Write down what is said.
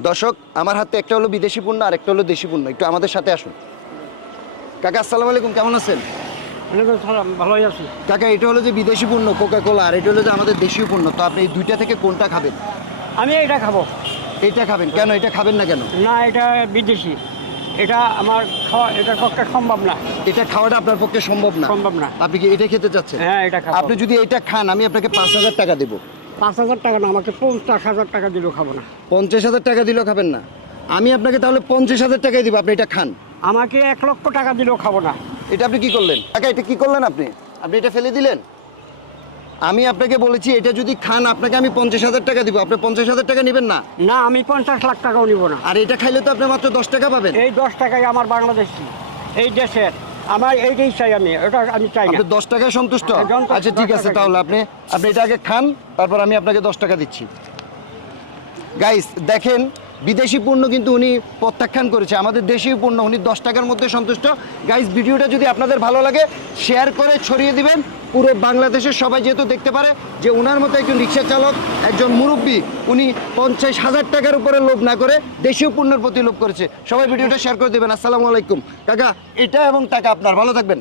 দর্শক আমার হাতে একটা হলো বিদেশি পণ্য আর একটা হলো দেশি পণ্য। একটু আমাদের সাথে আসুন। কাকা আসসালামু আলাইকুম কেমন আছেন? ভালোই আছি। কাকা এটা হলো যে বিদেশি পণ্য কোকা কোলা আর এটা হলো যে আমাদের দেশীয় পণ্য। তো আপনি এই দুইটা থেকে কোনটা খাবেন? আমি এটা খাব। এটা খাবেন? কেন এটা খাবেন না কেন? না এটা বিদেশি। এটা আমার খাওয়া এটার পক্ষে সম্ভব না। এটা খাওয়াটা আপনার পক্ষে সম্ভব না? সম্ভব না। আপনি কি এটা খেতে চাচ্ছেন? হ্যাঁ এটা খাব। আপনি যদি এটা খান আমি আপনাকে পাঁচ হাজার টাকা দেবো। পাঁচ হাজার টাকা না আমাকে পঞ্চাশ হাজার টাকা দিলেও খাব না। পঞ্চাশ হাজার টাকা দিলেও খাবেন না। আমি আপনাকে তাহলে পঞ্চাশ হাজার টাকাই দিব আপনি এটা খান। আমাকে এক লক্ষ টাকা দিলেও খাব না। এটা আপনি কি করলেন? কাকা এটা কি করলেন আপনি? আপনি এটা ফেলে দিলেন? আমি আপনাকে বলেছি এটা যদি খান আপনাকে আমি পঞ্চাশ হাজার টাকা দিব। আপনি পঞ্চাশ হাজার টাকা নেবেন না? না আমি পঞ্চাশ লাখ টাকাও নিব না। আর এটা খাইলে তো আপনি মাত্র দশ টাকা পাবেন। এই দশ টাকায় আমার বাংলাদেশি এই দেশের। আমার এইটাই চাই আমি ওটা আমি চাই না। আপনি দশ টাকায় সন্তুষ্ট? হ্যাঁ, সন্তুষ্ট, আচ্ছা ঠিক আছে তাহলে আপনি আপনি এটা আগে খান তারপর আমি আপনাকে দশ টাকা দিচ্ছি। গাইস দেখেন বিদেশি পণ্য কিন্তু উনি প্রত্যাখ্যান করেছে। আমাদের দেশীয় পণ্য, উনি দশ টাকার মধ্যে সন্তুষ্ট। গাইস ভিডিওটা যদি আপনাদের ভালো লাগে শেয়ার করে ছড়িয়ে দিবেন। পুরো বাংলাদেশের সবাই যেহেতু দেখতে পারে যে ওনার মতো একজন রিক্সা চালক, একজন মুরব্বী, উনি পঞ্চাশ হাজার টাকার উপরে লোভ না করে দেশীয় পণ্যের প্রতি লোভ করেছে। সবাই ভিডিওটা শেয়ার করে দেবেন। আসসালামু আলাইকুম। কাকা, এটা এবং টাকা আপনার। ভালো থাকবেন।